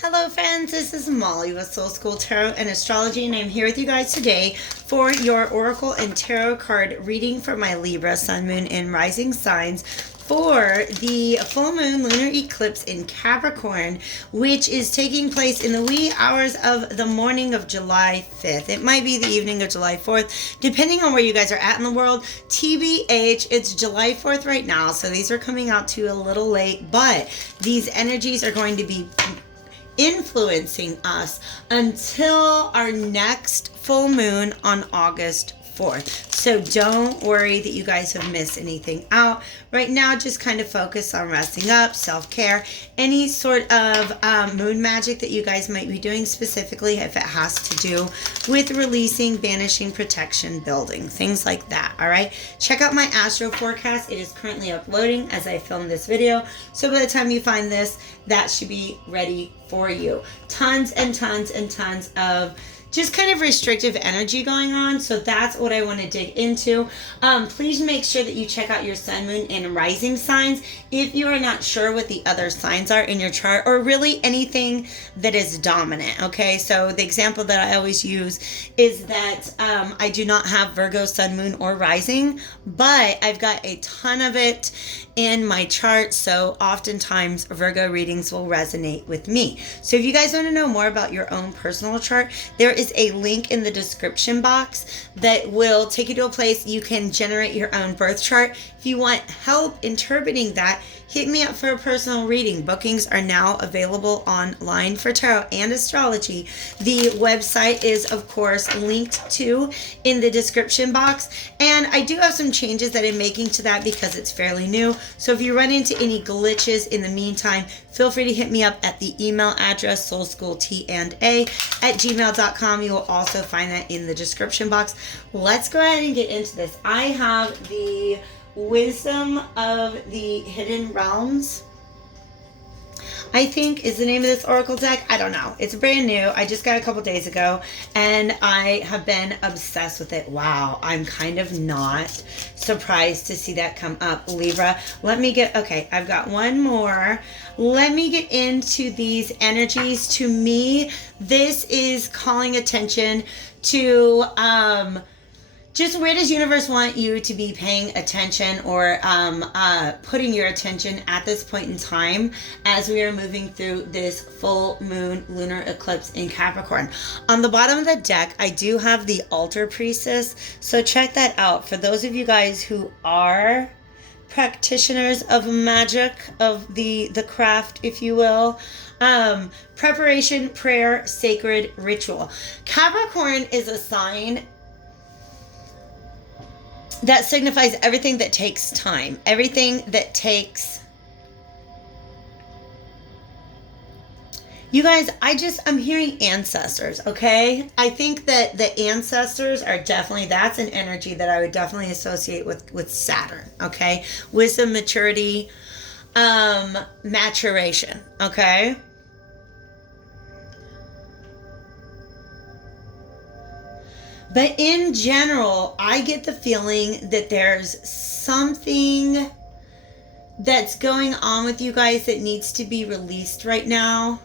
Hello friends, this is Molly with Soul School Tarot and Astrology, and I'm here with you guys today for your Oracle and Tarot card reading for my Libra, Sun, Moon, and Rising signs for the full moon lunar eclipse in Capricorn, which is taking place in the wee hours of the morning of July 5th. It might be the evening of July 4th, depending on where you guys are at in the world. TBH, it's July 4th right now, so these are coming out to you a little late, but these energies are going to be influencing us until our next full moon on August 4th. So don't worry that you guys have missed anything out. Right now, just kind of focus on resting up, self-care, any sort of moon magic that you guys might be doing, specifically if it has to do with releasing, banishing, protection, building, things like that. All right, check out my astro forecast. It is currently uploading as I film this video, so by the time you find this, that should be ready for you. Tons and tons and tons of just kind of restrictive energy going on. So that's what I want to dig into. Please make sure that you check out your sun, moon, and rising signs if you are not sure what the other signs are in your chart, or really anything that is dominant. Okay, so the example that I always use is that I do not have Virgo, sun, moon, or rising, but I've got a ton of it in my chart. So oftentimes Virgo readings will resonate with me. So if you guys want to know more about your own personal chart, there is a link in the description box that will take you to a place you can generate your own birth chart. If you want help interpreting that, hit me up for a personal reading. Bookings are now available online for tarot and astrology. The website is, of course, linked to in the description box. And I do have some changes that I'm making to that because it's fairly new. So if you run into any glitches in the meantime, feel free to hit me up at the email address soulschooltnA@gmail.com. You will also find that in the description box. Let's go ahead and get into this. I have the Wisdom of the Hidden Realms, I think is the name of this oracle deck. I don't know. It's brand new. I just got it a couple days ago and I have been obsessed with it. Wow. I'm kind of not surprised to see that come up. Libra. Okay, I've got one more. Let me get into these energies. To me, this is calling attention to just where does universe want you to be paying attention, or putting your attention at this point in time as we are moving through this full moon lunar eclipse in Capricorn. On the bottom of the deck, I do have the altar priestess. So check that out. For those of you guys who are practitioners of magic, of the craft, if you will, preparation, prayer, sacred ritual. Capricorn is a sign that signifies everything that takes time, everything that takes... You guys, I'm hearing ancestors, okay? I think that the ancestors are definitely, that's an energy that I would definitely associate with Saturn, okay? Wisdom, maturity, maturation, okay? But in general, I get the feeling that there's something that's going on with you guys that needs to be released right now,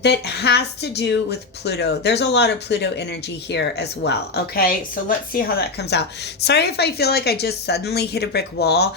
that has to do with Pluto. There's a lot of Pluto energy here as well, okay? So let's see how that comes out. Sorry if I feel like I just suddenly hit a brick wall.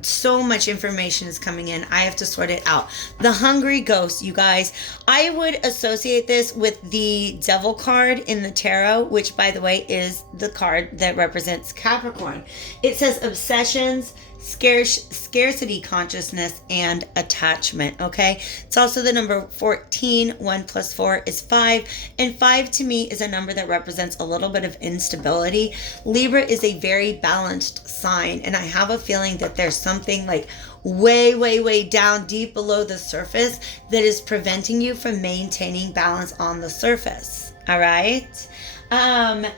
So much information is coming in. I have to sort it out. The Hungry Ghost, you guys. I would associate this with the Devil card in the tarot, which, by the way, is the card that represents Capricorn. It says obsessions, scarcity consciousness, and attachment, okay? It's also the number 14. 1 plus 4 is 5, and 5 to me is a number that represents a little bit of instability. Libra is a very balanced sign, and I have a feeling that there's something like way down deep below the surface that is preventing you from maintaining balance on the surface. All right, and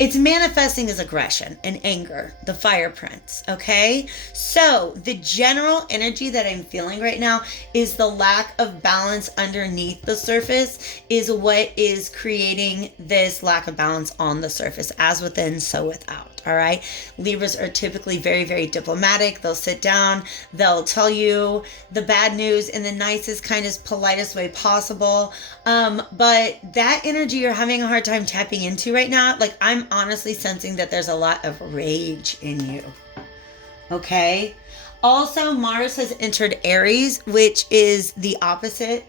it's manifesting as aggression and anger, the Fire Prince, okay? So the general energy that I'm feeling right now is the lack of balance underneath the surface is what is creating this lack of balance on the surface, as within, so without. world, all right? Libras are typically very, very diplomatic. They'll sit down, they'll tell you the bad news in the nicest, kindest, politest way possible. But that energy you're having a hard time tapping into right now, like I'm honestly sensing that there's a lot of rage in you, okay? Also, Mars has entered Aries, which is the opposite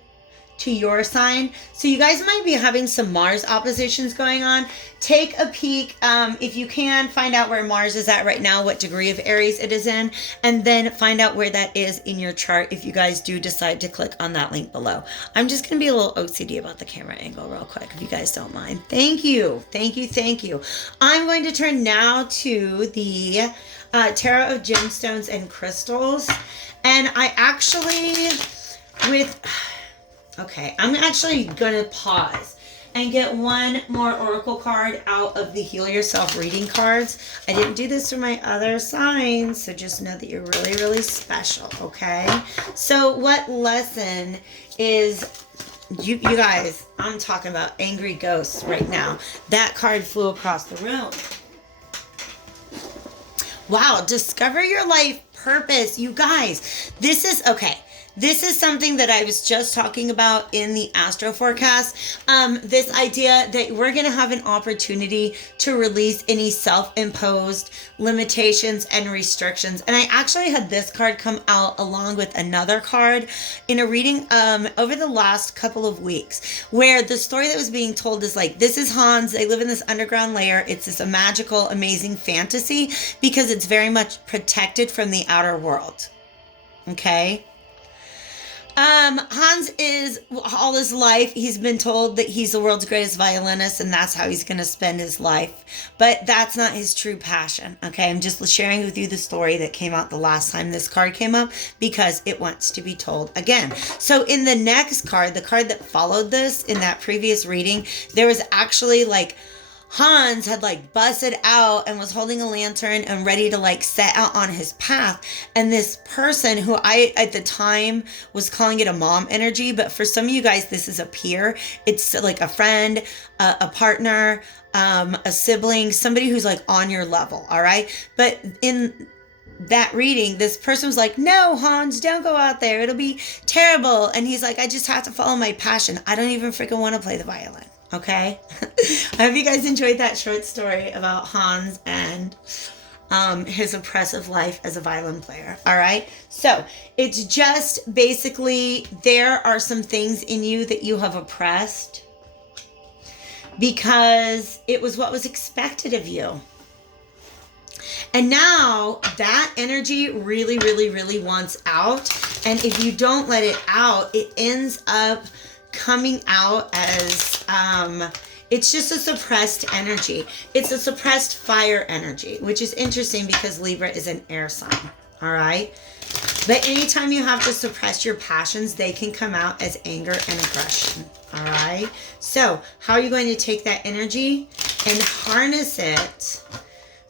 to your sign. So you guys might be having some Mars oppositions going on. Take a peek, if you can, find out where Mars is at right now, what degree of Aries it is in, and then find out where that is in your chart if you guys do decide to click on that link below. I'm just going to be a little OCD about the camera angle real quick, if you guys don't mind. Thank you. Thank you. Thank you. I'm going to turn now to the Tarot of Gemstones and Crystals. And I actually, okay, I'm actually going to pause and get one more oracle card out of the Heal Yourself reading cards. I didn't do this for my other signs, so just know that you're really, really special, okay? So what lesson is, you guys, I'm talking about angry ghosts right now. That card flew across the room. Wow, discover your life purpose. You guys, this is, okay. This is something that I was just talking about in the astro forecast. This idea that we're going to have an opportunity to release any self-imposed limitations and restrictions. And I actually had this card come out along with another card in a reading over the last couple of weeks, where the story that was being told is like, this is Hans. They live in this underground layer. It's this magical, amazing fantasy because it's very much protected from the outer world. Okay? Hans is, all his life, he's been told that he's the world's greatest violinist and that's how he's going to spend his life. But that's not his true passion, okay? I'm just sharing with you the story that came out the last time this card came up because it wants to be told again. So in the next card, the card that followed this in that previous reading, there was actually like, Hans had like busted out and was holding a lantern and ready to like set out on his path. And this person who I at the time was calling it a mom energy, but for some of you guys, this is a peer. It's like a friend, a partner, a sibling, somebody who's like on your level. All right. But in that reading, this person was like, no, Hans, don't go out there. It'll be terrible. And he's like, I just have to follow my passion. I don't even freaking want to play the violin. Okay. I hope you guys enjoyed that short story about Hans and his oppressive life as a violin player. All right. So it's just basically there are some things in you that you have oppressed because it was what was expected of you. And now that energy really, really, really wants out. And if you don't let it out, it ends up coming out as it's just a suppressed energy. It's a suppressed fire energy, which is interesting because Libra is an air sign. All right. But anytime you have to suppress your passions, they can come out as anger and aggression. All right. So how are you going to take that energy and harness it?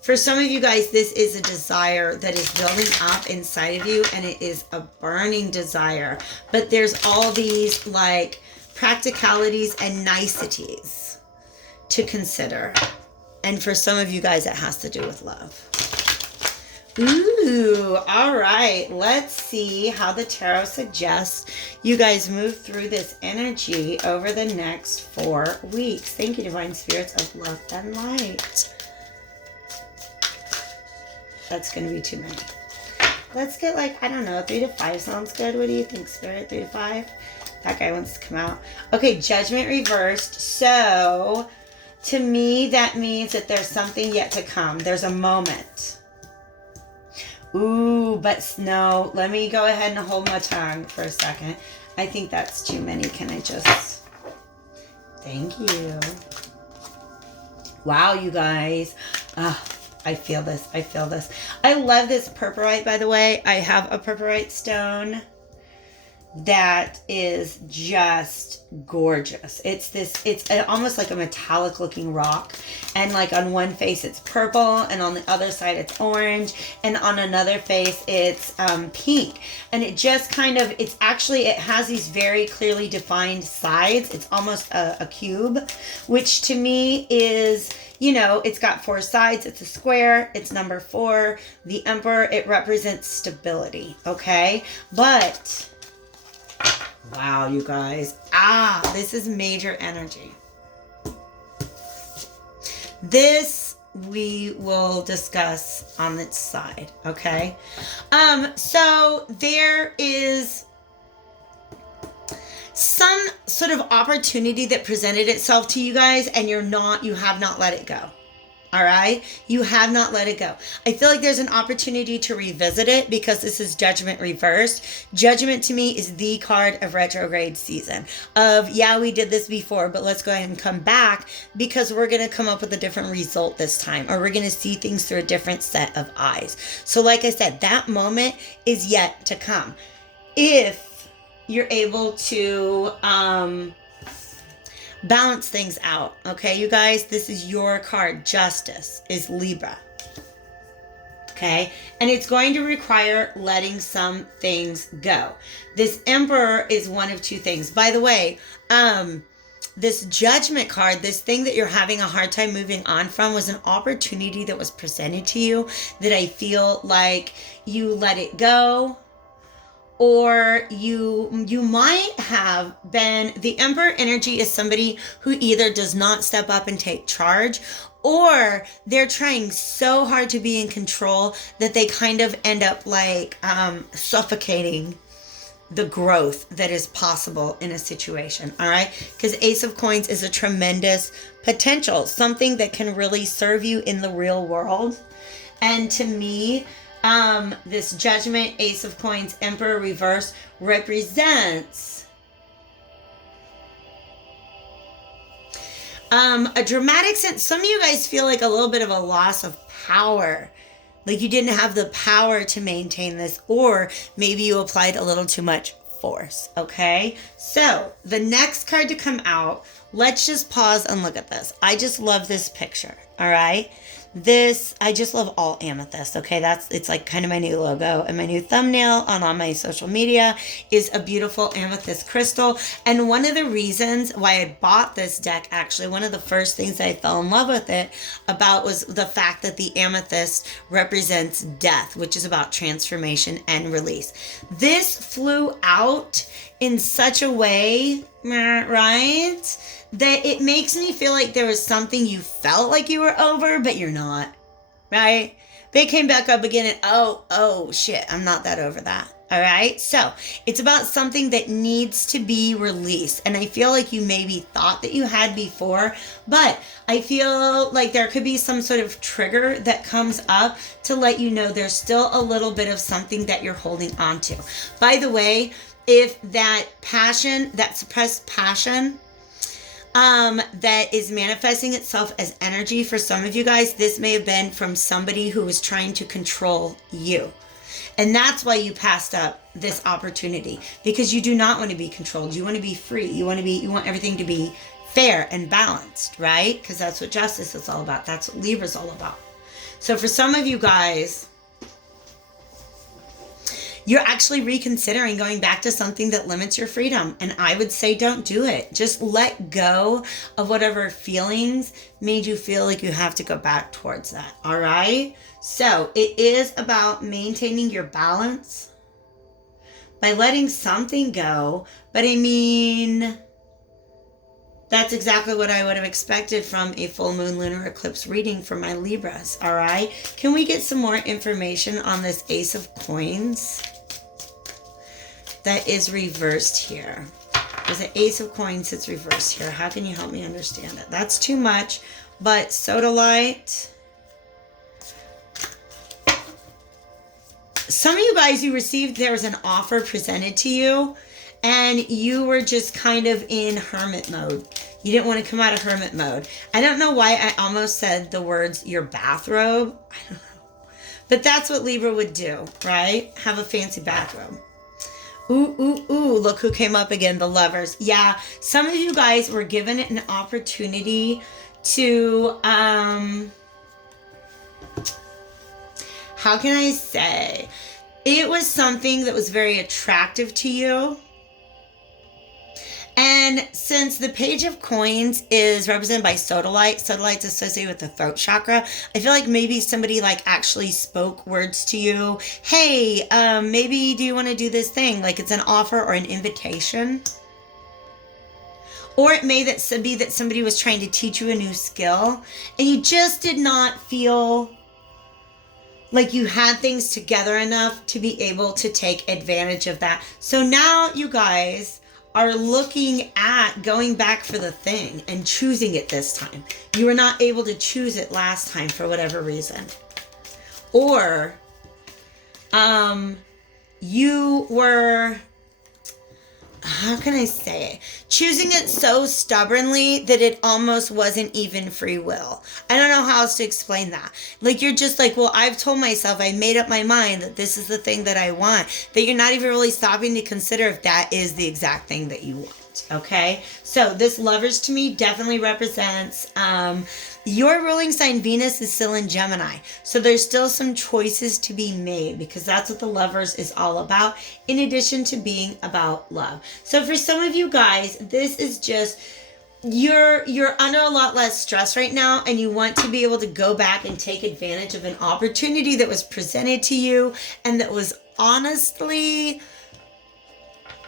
For some of you guys, this is a desire that is building up inside of you, and it is a burning desire. But there's all these like practicalities and niceties to consider. And for some of you guys, it has to do with love. Ooh, all right. Let's see how the tarot suggests you guys move through this energy over the next 4 weeks. Thank you, Divine Spirits of Love and Light. That's going to be too many. Let's get like, I don't know, 3 to 5 sounds good. What do you think, Spirit? 3 to 5? That guy wants to come out. Okay, Judgment reversed. So, to me, that means that there's something yet to come. There's a moment. Ooh, but no. Let me go ahead and hold my tongue for a second. I think that's too many. Can I just... Thank you. Wow, you guys. I feel this. I feel this. I love this purpurite, by the way. I have a purpurite stone that is just gorgeous. It's almost like a metallic looking rock, and like on one face it's purple, and on the other side it's orange, and on another face it's pink. And it just kind of, it has these very clearly defined sides. It's almost a cube, which to me is, you know, it's got 4 sides. It's a square. It's number 4. The Emperor, it represents stability, okay? But wow, you guys. This is major energy. This we will discuss on its side, okay? So there is some sort of opportunity that presented itself to you guys, and you have not let it go. All right? You have not let it go. I feel like there's an opportunity to revisit it because this is Judgment reversed. Judgment to me is the card of retrograde season. Yeah, we did this before, but let's go ahead and come back because we're going to come up with a different result this time, or we're going to see things through a different set of eyes. So like I said, that moment is yet to come. If you're able to balance things out, okay, you guys, this is your card. Justice is Libra, okay, and it's going to require letting some things go. This Emperor is one of 2 things. By the way, this Judgment card, this thing that you're having a hard time moving on from, was an opportunity that was presented to you that I feel like you let it go. Or you might have been, the Emperor energy is somebody who either does not step up and take charge, or they're trying so hard to be in control that they kind of end up like suffocating the growth that is possible in a situation, all right? Because Ace of Coins is a tremendous potential, something that can really serve you in the real world. And to me, this Judgment, Ace of Coins, Emperor reverse represents a dramatic sense. Some of you guys feel like a little bit of a loss of power. Like you didn't have the power to maintain this, or maybe you applied a little too much force, okay? So the next card to come out, let's just pause and look at this. I just love this picture, all right? This, I just love all amethyst, okay? It's like kind of my new logo, and my new thumbnail on my social media is a beautiful amethyst crystal. And one of the reasons why I bought this deck, actually, one of the first things that I fell in love with it about was the fact that the amethyst represents death, which is about transformation and release. This flew out in such a way, right, that it makes me feel like there was something you felt like you were over, but you're not, right? But it came back up again, and oh shit, I'm not that over that. All right, so it's about something that needs to be released, and I feel like you maybe thought that you had before, but I feel like there could be some sort of trigger that comes up to let you know there's still a little bit of something that you're holding on to. By the way, if that passion, that suppressed passion, that is manifesting itself as energy for some of you guys, this may have been from somebody who was trying to control you. And that's why you passed up this opportunity, because you do not want to be controlled. You want to be free. You want everything to be fair and balanced, right? Because that's what justice is all about. That's what Libra's all about. So for some of you guys, you're actually reconsidering going back to something that limits your freedom. And I would say don't do it. Just let go of whatever feelings made you feel like you have to go back towards that. All right? So it is about maintaining your balance by letting something go. But I mean, that's exactly what I would have expected from a full moon lunar eclipse reading for my Libras. All right? Can we get some more information on this Ace of Coins that is reversed here? There's an Ace of Coins that's reversed here. How can you help me understand it? That's too much, but Sodalite. Some of you guys, you received, there was an offer presented to you, and you were just kind of in hermit mode. You didn't want to come out of hermit mode. I don't know why I almost said the words your bathrobe. I don't know. But that's what Libra would do, right? Have a fancy bathrobe. Ooh, ooh, ooh, look who came up again, the Lovers. Yeah, some of you guys were given an opportunity to, how can I say? It was something that was very attractive to you. And since the Page of Coins is represented by sodalite, sodalite's associated with the throat chakra, I feel like maybe somebody like actually spoke words to you. Hey, maybe do you want to do this thing? Like it's an offer or an invitation. Or it may be that somebody was trying to teach you a new skill and you just did not feel like you had things together enough to be able to take advantage of that. So now you guys are looking at going back for the thing and choosing it this time. You were not able to choose it last time for whatever reason. Or you were, how can I say it? Choosing it so stubbornly that it almost wasn't even free will. I don't know how else to explain that. Like you're just like, well, I've told myself, I made up my mind that this is the thing that I want, that you're not even really stopping to consider if that is the exact thing that you want. Okay. So this Lovers to me definitely represents, your ruling sign Venus is still in Gemini. So there's still some choices to be made because that's what the Lovers is all about, in addition to being about love. So for some of you guys, this is just, you're under a lot less stress right now and you want to be able to go back and take advantage of an opportunity that was presented to you and that was honestly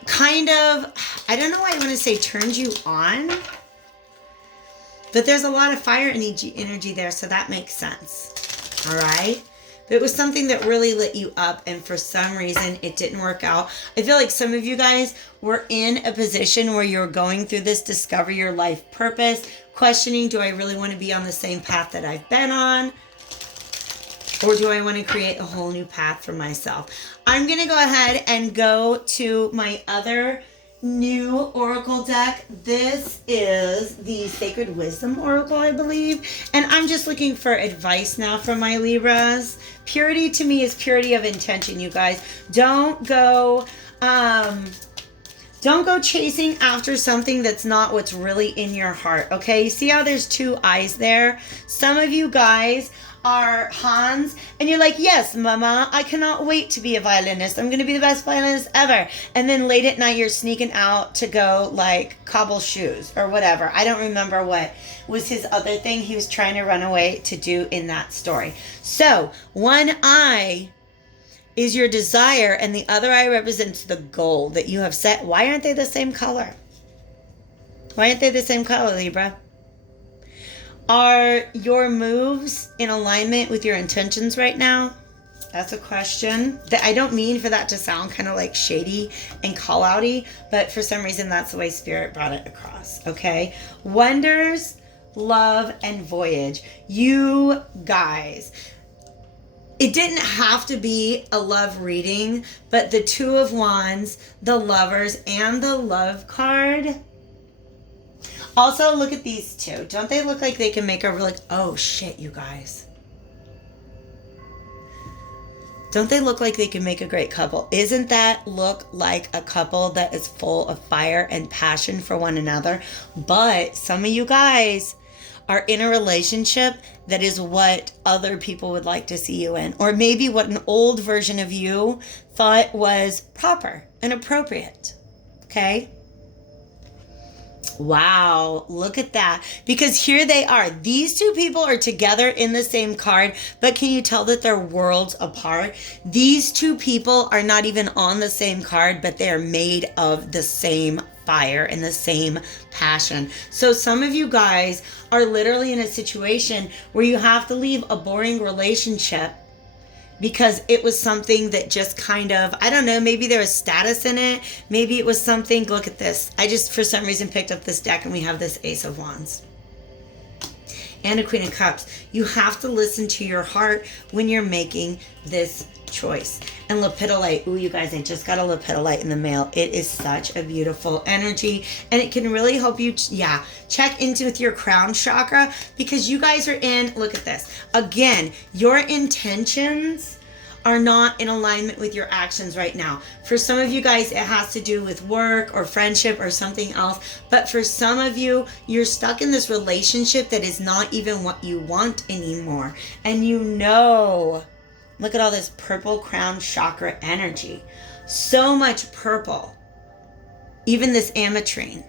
kind of, I don't know why I want to say turned you on. But there's a lot of fire energy there, so that makes sense. All right? But it was something that really lit you up, and for some reason, it didn't work out. I feel like some of you guys were in a position where you're going through this discover your life purpose, questioning, do I really want to be on the same path that I've been on? Or do I want to create a whole new path for myself? I'm going to go ahead and go to my other new oracle deck. This is the Sacred Wisdom Oracle, I believe. And I'm just looking for advice now from my Libras. Purity to me is purity of intention, you guys. Don't go chasing after something that's not what's really in your heart, okay? You see how there's two eyes there? Some of you guys are Hans, and you're like, yes, mama, I cannot wait to be a violinist. I'm going to be the best violinist ever. And then late at night, you're sneaking out to go, like, cobble shoes or whatever. I don't remember what was his other thing he was trying to run away to do in that story. So, one eye is your desire, and the other eye represents the goal that you have set. Why aren't they the same color? Why aren't they the same color, Libra? Are your moves in alignment with your intentions right now? That's a question. That I don't mean for that to sound kind of like shady and call-outy, but for some reason that's the way Spirit brought it across, okay? Wonders, love, and voyage. You guys, it didn't have to be a love reading, but the Two of Wands, the Lovers, and the Love card. Also, look at these two. Don't they look like they can make a really... Oh, shit, you guys. Don't they look like they can make a great couple? Isn't that look like a couple that is full of fire and passion for one another? But some of you guys are in a relationship that is what other people would like to see you in. Or maybe what an old version of you thought was proper and appropriate. Okay? Wow, look at that. Because here they are. These two people are together in the same card, but can you tell that they're worlds apart? These two people are not even on the same card, but they are made of the same fire and the same passion. So some of you guys are literally in a situation where you have to leave a boring relationship because it was something that just kind of, I don't know, maybe there was status in it. Maybe it was something, look at this. I just, for some reason, picked up this deck and we have this Ace of Wands and a Queen of Cups. You have to listen to your heart when you're making this choice. And lepidolite, ooh, you guys, I just got a lepidolite in the mail. It is such a beautiful energy and it can really help you, check into with your crown chakra because you guys are in, look at this. Again, your intentions are not in alignment with your actions right now. For some of you guys, it has to do with work or friendship or something else. But for some of you, you're stuck in this relationship that is not even what you want anymore. And you know, look at all this purple crown chakra energy. So much purple. Even this ametrine,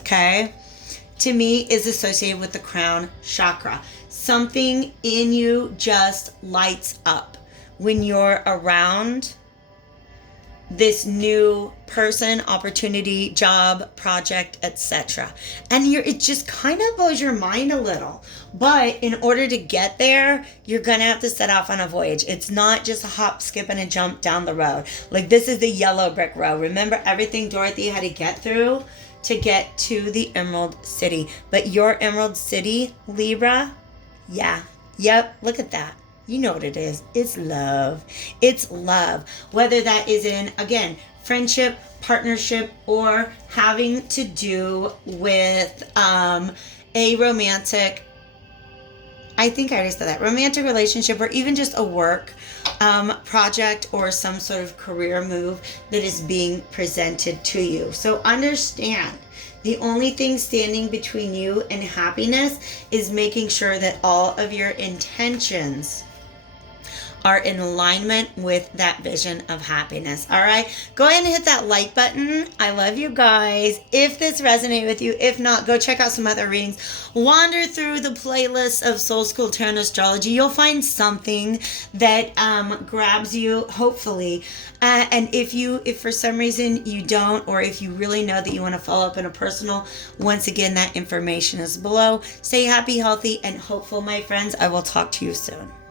okay, to me is associated with the crown chakra. Something in you just lights up when you're around this new person, opportunity, job, project, etc. And it just kind of blows your mind a little. But in order to get there, you're going to have to set off on a voyage. It's not just a hop, skip, and a jump down the road. Like, this is the yellow brick road. Remember everything Dorothy had to get through to get to the Emerald City. But your Emerald City, Libra, yeah, yep, look at that. You know what it is. It's love. It's love. Whether that is in, again, friendship, partnership, or having to do with a romantic, I think I already said that, romantic relationship, or even just a work project or some sort of career move that is being presented to you. So understand, the only thing standing between you and happiness is making sure that all of your intentions are in alignment with that vision of happiness. All right, go ahead and hit that like button. I love you guys. If this resonated with you, if not, go check out some other readings. Wander through the playlist of Soul School Tarot and Astrology. You'll find something that grabs you, hopefully. And if for some reason you don't, or if you really know that you want to follow up in a personal, once again, that information is below. Stay happy, healthy, and hopeful, my friends. I will talk to you soon.